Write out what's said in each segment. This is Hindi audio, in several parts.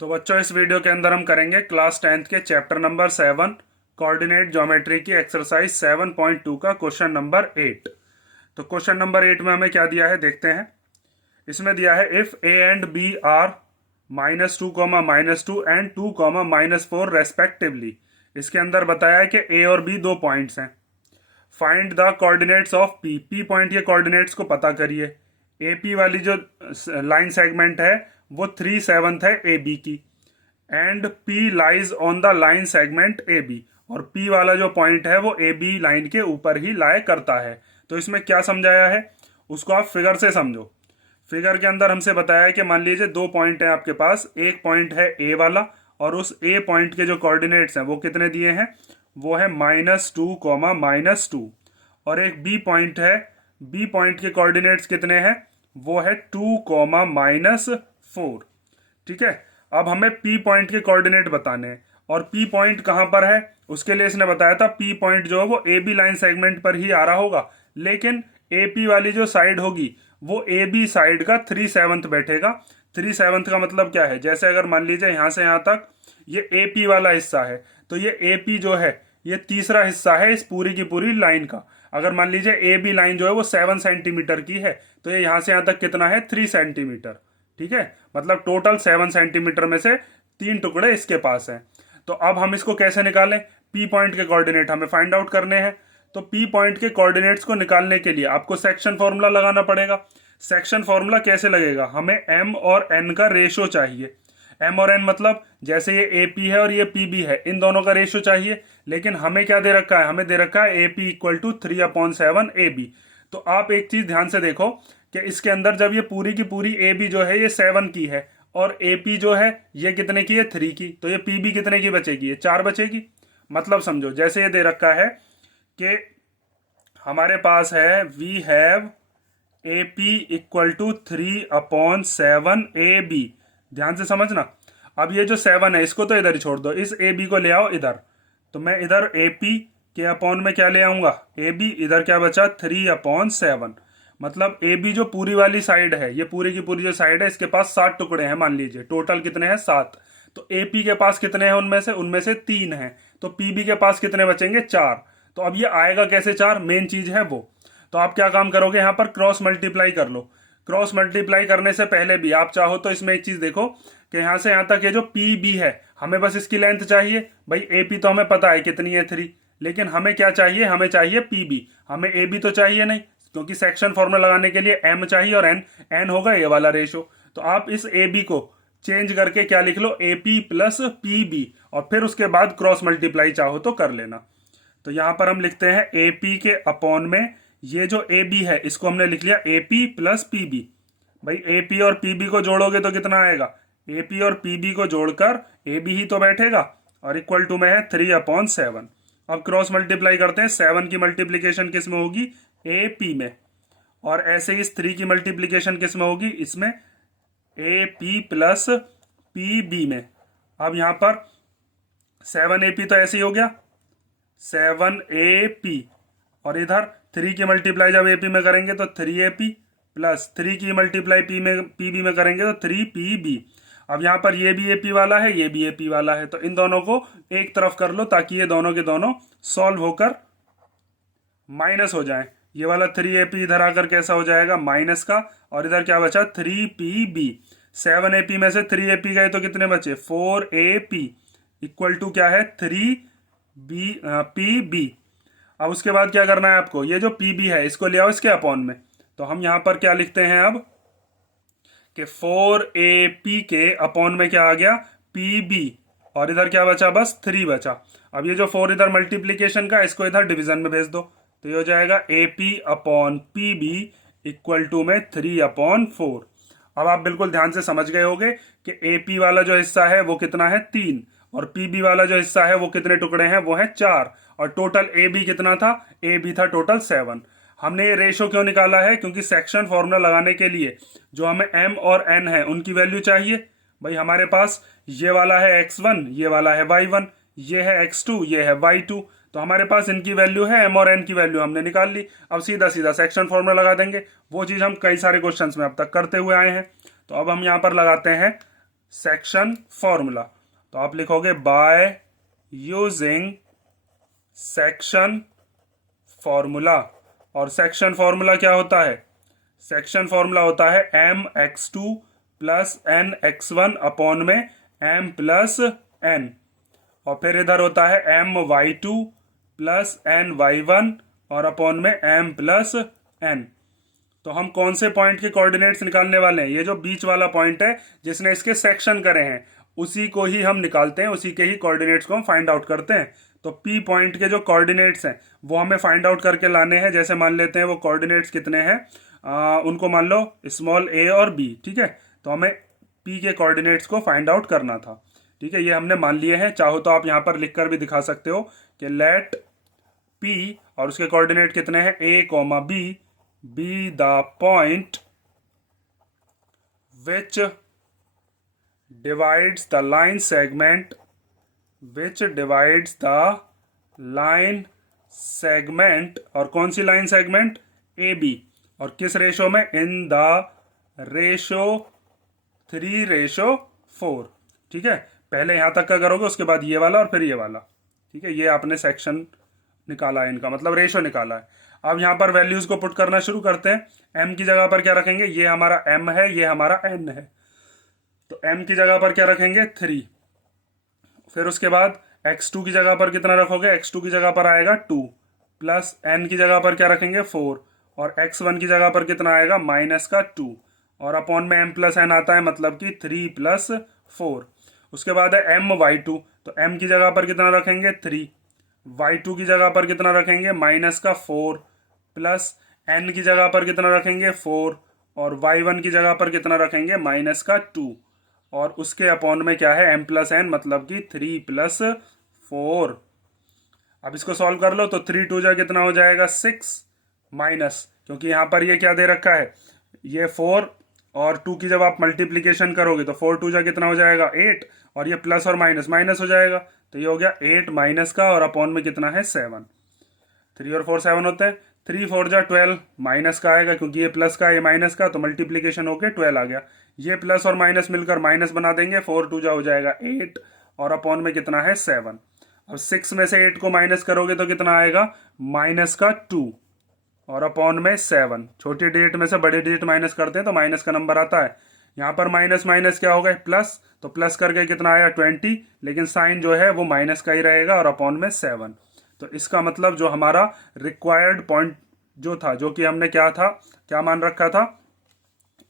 तो बच्चों इस वीडियो के अंदर हम करेंगे क्लास 10th के चैप्टर नंबर 7 कोऑर्डिनेट ज्योमेट्री की एक्सरसाइज 7.2 का क्वेश्चन नंबर 8। तो क्वेश्चन नंबर 8 में हमें क्या दिया है देखते हैं। इसमें दिया है if A and B are -2, -2 and 2, -4 respectively. इसके अंदर बताया है कि ए और बी दो पॉइंट्स हैं। Find the coordinates of P. P point के कोऑर्डिनेट्स को पता करिए। ए पी वाली जो लाइन सेगमेंट है वो 3/7 है ए बी की, and P lies on the line segment A B. और पी वाला जो पॉइंट है वो ए बी लाइन के ऊपर ही लाए करता है। तो इसमें क्या समझाया है उसको आप फिगर से समझो। फिगर के अंदर हमसे बताया है कि मान लीजिए दो पॉइंट है आपके पास। एक पॉइंट है ए वाला और उस ए पॉइंट के जो कोऑर्डिनेट्स हैं वो कितने दिए हैं, वो है -2, -2। और एक बी पॉइंट है, बी पॉइंट के कोऑर्डिनेट्स कितने हैं, वो है 2, -4। ठीक है। अब हमें पी पॉइंट के कोऑर्डिनेट बताने हैं और पी पॉइंट कहां पर है उसके लिए इसने बताया था पी पॉइंट जो है वो ए बी लाइन सेगमेंट पर ही आ रहा होगा, लेकिन ए पी वाली जो साइड होगी वो ए बी साइड का 3/7 बैठेगा। 3/7 का मतलब क्या है, जैसे अगर मान लीजिए यहां से यहां तक ये ए पी वाला हिस्सा है तो ये ए पी जो है ये तीसरा हिस्सा है इस पूरी की पूरी लाइन का। अगर मान लीजिए ए बी लाइन जो है वो 7 सेंटीमीटर की है तो ये यहां से यहां तक कितना है, 3 सेंटीमीटर। ठीक है, मतलब टोटल 7 सेंटीमीटर में से 3 टुकड़े इसके पास हैं। तो अब हम इसको कैसे निकालें, पी पॉइंट के कोऑर्डिनेट हमें फाइंड आउट करने हैं। तो पी पॉइंट के कोऑर्डिनेट्स को निकालने के लिए आपको सेक्शन फॉर्मूला लगाना पड़ेगा। सेक्शन फॉर्मूला कैसे लगेगा, हमें एम और एन का रेशो चाहिए। एम और एन मतलब जैसे ये ए पी है और ये पी बी है, इन दोनों का रेशो चाहिए। लेकिन हमें क्या दे रखा है, हमें दे रखा है A P equal to 3/7 A B. तो आप एक चीज ध्यान से देखो कि इसके अंदर जब ये पूरी की पूरी ए बी जो है ये 7 की है और ए पी जो है ये कितने की है, 3 की, तो ये पी बी कितने की बचेगी, ये 4 बचेगी। मतलब समझो जैसे ये दे रखा है कि हमारे पास है we have A P equal to 3/7 A B. ध्यान से समझना। अब ये जो 7 है इसको तो इधर ही छोड़ दो, इस ए बी को ले आओ इधर। तो मैं इधर ए पी के अपॉन में क्या ले आऊंगा, ए बी। इधर क्या बचा, 3/7। मतलब ए बी जो पूरी वाली साइड है, ये पूरी की पूरी जो साइड है इसके पास 7 टुकड़े हैं। मान लीजिए टोटल कितने हैं, 7। तो ए पी के पास कितने हैं, उनमें से 3 हैं। तो पी बी के पास कितने बचेंगे, 4। तो अब ये आएगा कैसे 4, मेन चीज है वो। तो आप क्या काम करोगे, यहां पर क्रॉस मल्टीप्लाई कर लो। क्रॉस मल्टीप्लाई करने से पहले भी आप चाहो तो इसमें एक चीज देखो कि यहां से यहां तक ये जो पी बी है हमें बस इसकी लेंथ चाहिए। भाई ए पी तो हमें पता है कितनी है, 3। लेकिन हमें क्या चाहिए, हमें चाहिए पी बी। हमें ए बी तो चाहिए नहीं, क्योंकि सेक्शन फॉर्मूला लगाने के लिए एम चाहिए और एन। एन होगा ये वाला रेशो। तो आप इस ए बी को चेंज करके क्या लिख लो, A P plus P B, और फिर उसके बाद क्रॉस मल्टीप्लाई चाहो तो कर लेना। तो यहां पर हम लिखते हैं ए पी के अपॉन में ये जो ए बी है इसको हमने लिख लिया A P plus P B. भाई ए पी और पी बी को जोड़ोगे तो कितना आएगा, ए पी और पी बी को जोड़कर ए बी ही तो बैठेगा और इक्वल टू में है 3/7। अब क्रॉस मल्टीप्लाई करते हैं। 7 की मल्टीप्लीकेशन किस में होगी, ए पी में, और ऐसे ही इस 3 की मल्टीप्लीकेशन किस में होगी, इसमें A P plus P B में। अब यहां पर 7 ए पी तो ऐसे ही हो गया, 7 ए पी, और इधर 3 की मल्टीप्लाई जब एपी में करेंगे तो 3AP प्लस 3 की मल्टीप्लाई पी में पीबी में करेंगे तो 3PB। अब यहां पर ये भी एपी वाला है, ये भी एपी वाला है, तो इन दोनों को एक तरफ कर लो ताकि ये दोनों के दोनों सॉल्व होकर माइनस हो जाए। ये वाला 3AP इधर आकर कैसा हो जाएगा, माइनस का, और इधर क्या बचा, 3PB। 7AP में से 3AP गए तो कितने बचे, 4AP इक्वल टू क्या है, 3PB। अब उसके बाद क्या करना है आपको, ये जो पीबी है इसको ले आओ इसके अपॉन में। तो हम यहां पर क्या लिखते हैं अब कि 4AP के अपॉन में क्या आ गया, पीबी, और इधर क्या बचा, बस 3 बचा। अब ये जो 4 इधर मल्टीप्लीकेशन का, इसको इधर डिवीजन में भेज दो तो ये हो जाएगा AP upon PB equal to में 3/4। अब आप बिल्कुल ध्यान से समझ गए होगे कि AP वाला जो हिस्सा है वो कितना है, 3, और पीबी वाला जो हिस्सा है वो कितने टुकड़े हैं, वो है 4, और टोटल ए बी कितना था, ए बी था टोटल 7। हमने ये रेशो क्यों निकाला है, क्योंकि सेक्शन फॉर्मूला लगाने के लिए जो हमें एम और एन है उनकी वैल्यू चाहिए। भाई हमारे पास ये वाला है x1, ये वाला है y1, ये है x2, ये है y2। तो हमारे पास इनकी वैल्यू है, एम और एन की वैल्यू हमने निकाल ली। अब सीधा सीधा सेक्शन फॉर्मूला लगा देंगे। वो चीज हम कई सारे क्वेश्चंस में अब तक करते हुए आए हैं। तो अब हम यहाँ पर लगाते हैं सेक्शन फॉर्मूला। तो आप लिखोगे बाय यूजिंग सेक्शन फॉर्मूला। और सेक्शन फॉर्मूला क्या होता है? सेक्शन फॉर्मूला होता है mx2 प्लस nx1 अपॉन में m प्लस n, और फिर इधर होता है my2 प्लस ny1 और अपॉन में m प्लस n। तो हम कौन से पॉइंट के कोऑर्डिनेट्स निकालने वाले हैं? ये जो बीच वाला पॉइंट है जिसने इसके सेक्शन करे हैं उसी को ही हम निकालते हैं, उसी के ही कोऑर्डिनेट्स को हम फाइंड आउट करते हैं। तो पी पॉइंट के जो कोऑर्डिनेट्स हैं वो हमें फाइंड आउट करके लाने हैं। जैसे मान लेते हैं वो कोऑर्डिनेट्स कितने हैं, उनको मान लो स्मॉल a और b, ठीक है। तो हमें p के कोऑर्डिनेट्स को फाइंड आउट करना था, ठीक है। ये हमने मान लिए हैं। चाहो तो आप यहाँ पर लिखकर भी दिखा सकते हो कि लेट p और उसके कोऑर्डिनेट कितने हैं a, b be the point which divides the line segment और कौन सी लाइन सेगमेंट? A B. और किस रेशो में? इन द रेशो 3:4, ठीक है। पहले यहां तक का करोगे, उसके बाद ये वाला और फिर ये वाला, ठीक है। ये आपने सेक्शन निकाला है, इनका मतलब रेशो निकाला है। अब यहां पर वैल्यूज को पुट करना शुरू करते हैं। m की जगह पर क्या रखेंगे? ये हमारा m है, ये हमारा n है। तो m की जगह पर क्या रखेंगे? 3। फिर उसके बाद x2 की जगह पर कितना रखोगे? x2 की जगह पर आएगा 2, प्लस n की जगह पर क्या रखेंगे? 4, और x1 की जगह पर कितना आएगा? माइनस का 2, और अपॉन में m प्लस n आता है, मतलब कि 3 प्लस 4। उसके बाद है my2। तो m की जगह पर कितना रखेंगे? 3। y2 की जगह पर कितना रखेंगे? माइनस का 4, प्लस n की जगह पर कितना रखेंगे? 4, और y1 की जगह पर कितना रखेंगे? माइनस का 2, और उसके अपॉन में क्या है? m प्लस n, मतलब कि 3 प्लस 4। अब इसको सॉल्व कर लो। तो 3 2 जा कितना हो जाएगा? 6, माइनस, क्योंकि यहां पर ये क्या दे रखा है? ये 4 और 2 की जब आप मल्टीप्लीकेशन करोगे तो 4 2 जा कितना हो जाएगा? 8, और ये प्लस और माइनस माइनस हो जाएगा। तो ये हो गया 8 माइनस का, और अपॉन में कितना है? 7। 3 और 4 7 होते हैं। 3 4 जा 12, माइनस का आएगा क्योंकि ये प्लस का ये माइनस का, तो मल्टीप्लीकेशन होके 12 आ गया। ये प्लस और माइनस मिलकर माइनस बना देंगे। 4 2 जा हो जाएगा 8, और अपॉन में कितना है? 7। अब 6 में से 8 को माइनस करोगे तो कितना आएगा? माइनस का 2, और अपॉन में 7। छोटी डिजिट में से बड़ी डिजिट माइनस करते हैं तो माइनस का नंबर आता है। यहाँ पर माइनस माइनस क्या होगा? प्लस। तो प्लस करके कितना आया? 20, लेकिन साइन जो है वो माइनस का ही रहेगा, और अपॉन में 7। तो इसका मतलब जो हमारा रिक्वायर्ड पॉइंट जो था, जो कि हमने क्या था, क्या मान रखा था?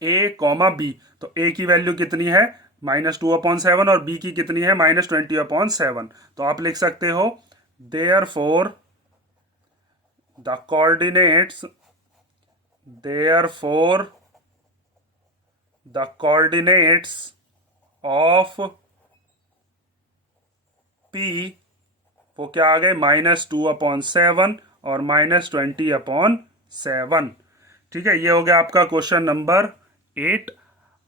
a, b। तो a की वैल्यू कितनी है? -2/7, और b की कितनी है? -20/7। तो आप लिख सकते हो therefore the coordinates of p वो क्या आ गए? -2/7 और -20/7, ठीक है। ये हो गया आपका क्वेश्चन नंबर 8।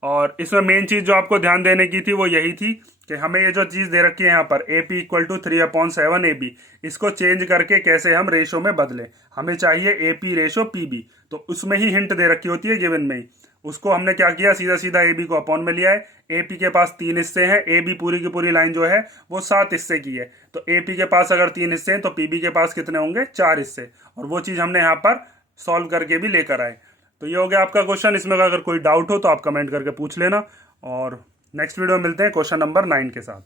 और इसमें मेन चीज जो आपको ध्यान देने की थी वो यही थी कि हमें ये जो चीज दे रखी है यहाँ पर AP = 3/7 AB, इसको चेंज करके कैसे हम रेशो में बदलें। हमें चाहिए AP रेशो PB, तो उसमें ही हिंट दे रखी होती है गिवन में ही। उसको हमने क्या किया? सीधा सीधा AB को अपॉन में लिया है। AP के पास 3 हिस्से हैं, AB पूरी की पूरी लाइन जो है वो 7 हिस्से की है। तो AP के पास अगर 3 हिस्से हैं तो PB के पास कितने होंगे? 4 हिस्से। और वो चीज हमने यहाँ पर सॉल्व करके भी लेकर आए। तो ये हो गया आपका क्वेश्चन। इसमें अगर कोई डाउट हो तो आप कमेंट करके पूछ लेना, और नेक्स्ट वीडियो में मिलते हैं क्वेश्चन नंबर 9 के साथ।